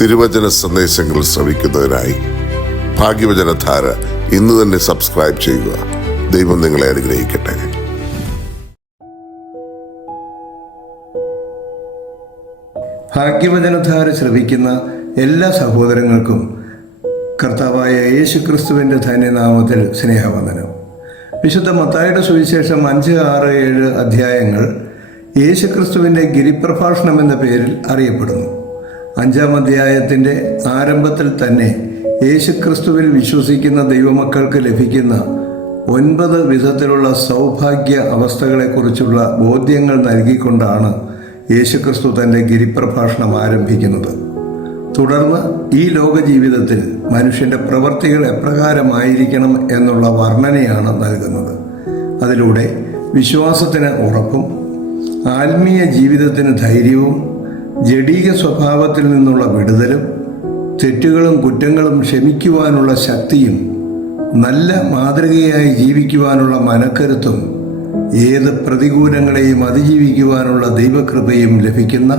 തിരുവചന സന്ദേശങ്ങൾ ശ്രവിക്കുന്നതിനായി ഭാഗ്യവചനധാര ഇന്ന് തന്നെ സബ്സ്ക്രൈബ് ചെയ്യുക. ദൈവം നിങ്ങളെ അനുഗ്രഹിക്കട്ടെ. ഭാഗ്യവചനധാര ശ്രവിക്കുന്ന എല്ലാ സഹോദരങ്ങൾക്കും കർത്താവായ യേശുക്രിസ്തുവിൻ്റെ ധന്യനാമത്തിൽ സ്നേഹവന്ദനം. വിശുദ്ധ മത്തായിയുടെ സുവിശേഷം 5, 6, 7 അധ്യായങ്ങൾ യേശുക്രിസ്തുവിൻ്റെ ഗിരിപ്രഭാഷണം എന്ന പേരിൽ അറിയപ്പെടുന്നു. 5-ാം അധ്യായത്തിൻ്റെ ആരംഭത്തിൽ തന്നെ യേശുക്രിസ്തുവിൽ വിശ്വസിക്കുന്ന ദൈവമക്കൾക്ക് ലഭിക്കുന്ന 9 വിധത്തിലുള്ള സൗഭാഗ്യ അവസ്ഥകളെക്കുറിച്ചുള്ള ബോധ്യങ്ങൾ നൽകിക്കൊണ്ടാണ് യേശുക്രിസ്തു തൻ്റെ ഗിരിപ്രഭാഷണം ആരംഭിക്കുന്നത്. തുടർന്ന് ഈ ലോക ജീവിതത്തിൽ മനുഷ്യൻ്റെ പ്രവൃത്തികൾ എപ്രകാരമായിരിക്കണം എന്നുള്ള വർണ്ണനയാണ് നൽകുന്നത്. അതിലൂടെ വിശ്വാസത്തിന് ഉറപ്പും ആത്മീയ ജീവിതത്തിന് ധൈര്യവും ജഡീക സ്വഭാവത്തിൽ നിന്നുള്ള വിടുതലും തെറ്റുകളും കുറ്റങ്ങളും ക്ഷമിക്കുവാനുള്ള ശക്തിയും നല്ല മാതൃകയായി ജീവിക്കുവാനുള്ള മനക്കരുത്തും ഏത് പ്രതികൂലങ്ങളെയും അതിജീവിക്കുവാനുള്ള ദൈവകൃപയും ലഭിക്കുന്ന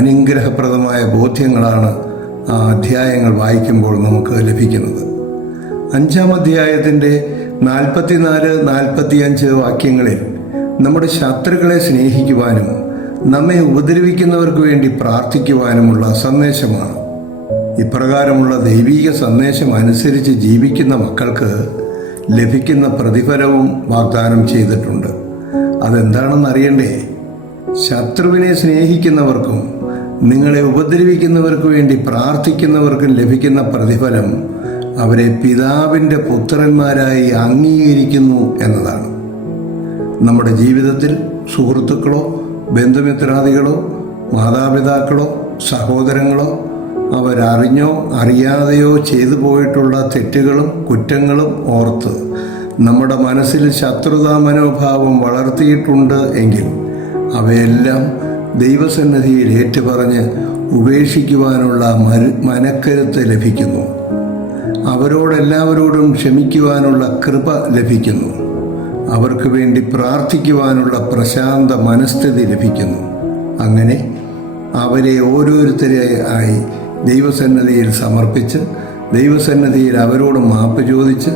അനുഗ്രഹപ്രദമായ ബോധ്യങ്ങളാണ് ആ അധ്യായങ്ങൾ വായിക്കുമ്പോൾ നമുക്ക് ലഭിക്കുന്നത്. 5-ാം അധ്യായത്തിൻ്റെ 44, 45 വാക്യങ്ങളിൽ നമ്മുടെ ശത്രുക്കളെ സ്നേഹിക്കുവാനും നമ്മെ ഉപദ്രവിക്കുന്നവർക്ക് വേണ്ടി പ്രാർത്ഥിക്കുവാനുമുള്ള സന്ദേശമാണ്. ഇപ്രകാരമുള്ള ദൈവീക സന്ദേശം അനുസരിച്ച് ജീവിക്കുന്ന മക്കൾക്ക് ലഭിക്കുന്ന പ്രതിഫലവും വാഗ്ദാനം ചെയ്തിട്ടുണ്ട്. അതെന്താണെന്ന് അറിയണ്ടേ? ശത്രുവിനെ സ്നേഹിക്കുന്നവർക്കും നിങ്ങളെ ഉപദ്രവിക്കുന്നവർക്ക് വേണ്ടി പ്രാർത്ഥിക്കുന്നവർക്കും ലഭിക്കുന്ന പ്രതിഫലം അവരെ പിതാവിൻ്റെ പുത്രന്മാരായി അംഗീകരിക്കുന്നു എന്നതാണ്. നമ്മുടെ ജീവിതത്തിൽ സുഹൃത്തുക്കളോ ബന്ധുമിത്രാദികളോ മാതാപിതാക്കളോ സഹോദരങ്ങളോ അവരറിഞ്ഞോ അറിയാതെയോ ചെയ്തു പോയിട്ടുള്ള തെറ്റുകളും കുറ്റങ്ങളും ഓർത്ത് നമ്മുടെ മനസ്സിൽ ശത്രുതാ മനോഭാവം വളർത്തിയിട്ടുണ്ട് എങ്കിൽ അവയെല്ലാം ദൈവസന്നിധിയിൽ ഏറ്റുപറഞ്ഞ് ഉപേക്ഷിക്കുവാനുള്ള മനക്കരുത്ത് ലഭിക്കുന്നു. അവരോടെല്ലാവരോടും ക്ഷമിക്കുവാനുള്ള കൃപ ലഭിക്കുന്നു. അവർക്ക് വേണ്ടി പ്രാർത്ഥിക്കുവാനുള്ള പ്രശാന്ത മനസ്ഥിതി ലഭിക്കുന്നു. അങ്ങനെ അവരെ ഓരോരുത്തരെയായി ദൈവസന്നിധിയിൽ സമർപ്പിച്ച് ദൈവസന്നിധിയിൽ അവരോട് മാപ്പ് ചോദിച്ച്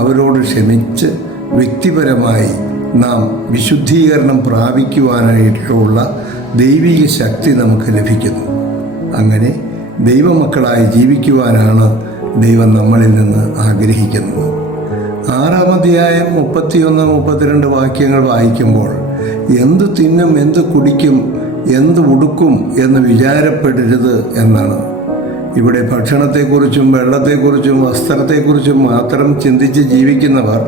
അവരോട് ക്ഷമിച്ച് വ്യക്തിപരമായി നാം വിശുദ്ധീകരണം പ്രാപിക്കുവാനായിട്ടുള്ള ദൈവിക ശക്തി നമുക്ക് ലഭിക്കുന്നു. അങ്ങനെ ദൈവമക്കളായി ജീവിക്കുവാനാണ് ദൈവം നമ്മളിൽ നിന്ന് ആഗ്രഹിക്കുന്നത്. 6-ാം അധ്യായം 31, 32 വാക്യങ്ങൾ വായിക്കുമ്പോൾ എന്ത് തിന്നും എന്ത് കുടിക്കും എന്ത് ഉടുക്കും എന്ന് വിചാരപ്പെടരുത് എന്നാണ്. ഇവിടെ ഭക്ഷണത്തെക്കുറിച്ചും വെള്ളത്തെക്കുറിച്ചും വസ്ത്രത്തെക്കുറിച്ചും മാത്രം ചിന്തിച്ച് ജീവിക്കുന്നവർ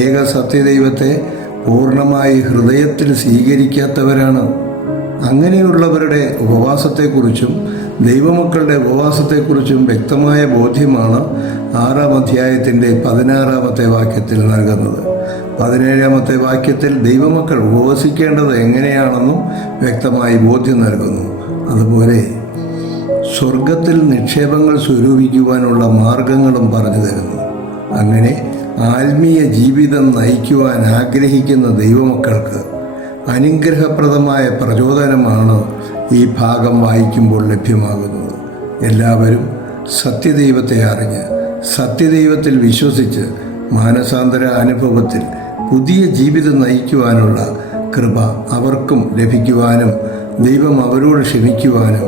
ഏക സത്യദൈവത്തെ പൂർണ്ണമായി ഹൃദയത്തിൽ സ്വീകരിക്കാത്തവരാണ്. അങ്ങനെയുള്ളവരുടെ ഉപവാസത്തെക്കുറിച്ചും ദൈവമക്കളുടെ ഉപവാസത്തെക്കുറിച്ചും വ്യക്തമായ ബോധ്യമാണ് 6-ാം അധ്യായത്തിൻ്റെ 16-ാമത്തെ വാക്യത്തിൽ നൽകുന്നത്. 17-ാമത്തെ വാക്യത്തിൽ ദൈവമക്കൾ ഉപവസിക്കേണ്ടത് എങ്ങനെയാണെന്നും വ്യക്തമായി ബോധ്യം നൽകുന്നു. അതുപോലെ സ്വർഗത്തിൽ നിക്ഷേപങ്ങൾ സ്വരൂപിക്കുവാനുള്ള മാർഗങ്ങളും പറഞ്ഞു തരുന്നു. അങ്ങനെ ആത്മീയ ജീവിതം നയിക്കുവാൻ ആഗ്രഹിക്കുന്ന ദൈവമക്കൾക്ക് അനുഗ്രഹപ്രദമായ പ്രചോദനമാണ് ഈ ഭാഗം വായിക്കുമ്പോൾ ലഭ്യമാകുന്നത്. എല്ലാവരും സത്യദൈവത്തെ അറിഞ്ഞ് സത്യദൈവത്തിൽ വിശ്വസിച്ച് മാനസാന്തര അനുഭവത്തിൽ പുതിയ ജീവിതം നയിക്കുവാനുള്ള കൃപ അവർക്കും ലഭിക്കുവാനും ദൈവം അവരോട് ക്ഷമിക്കുവാനും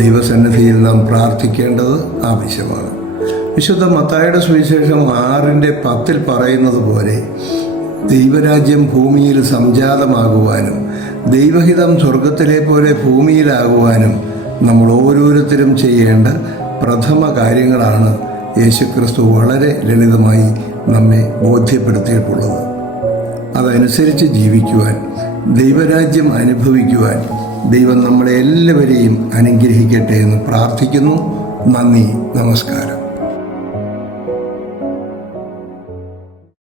ദൈവസന്നിധിയിൽ നാം പ്രാർത്ഥിക്കേണ്ടത് ആവശ്യമാണ്. വിശുദ്ധ മത്തായിയുടെ സുവിശേഷം 6:10 പറയുന്നത് പോലെ ദൈവരാജ്യം ഭൂമിയിൽ സംജാതമാകുവാനും ദൈവഹിതം സ്വർഗത്തിലെ പോലെ ഭൂമിയിലാകുവാനും നമ്മൾ ഓരോരുത്തരും ചെയ്യേണ്ട പ്രഥമ കാര്യങ്ങളാണ് യേശുക്രിസ്തു വളരെ ലളിതമായി നമ്മെ ബോധ്യപ്പെടുത്തിയിട്ടുള്ളത്. അതനുസരിച്ച് ജീവിക്കുവാൻ, ദൈവരാജ്യം അനുഭവിക്കുവാൻ ദൈവം നമ്മളെ എല്ലാവരെയും അനുഗ്രഹിക്കട്ടെ എന്ന് പ്രാർത്ഥിക്കുന്നു. നന്ദി, നമസ്കാരം.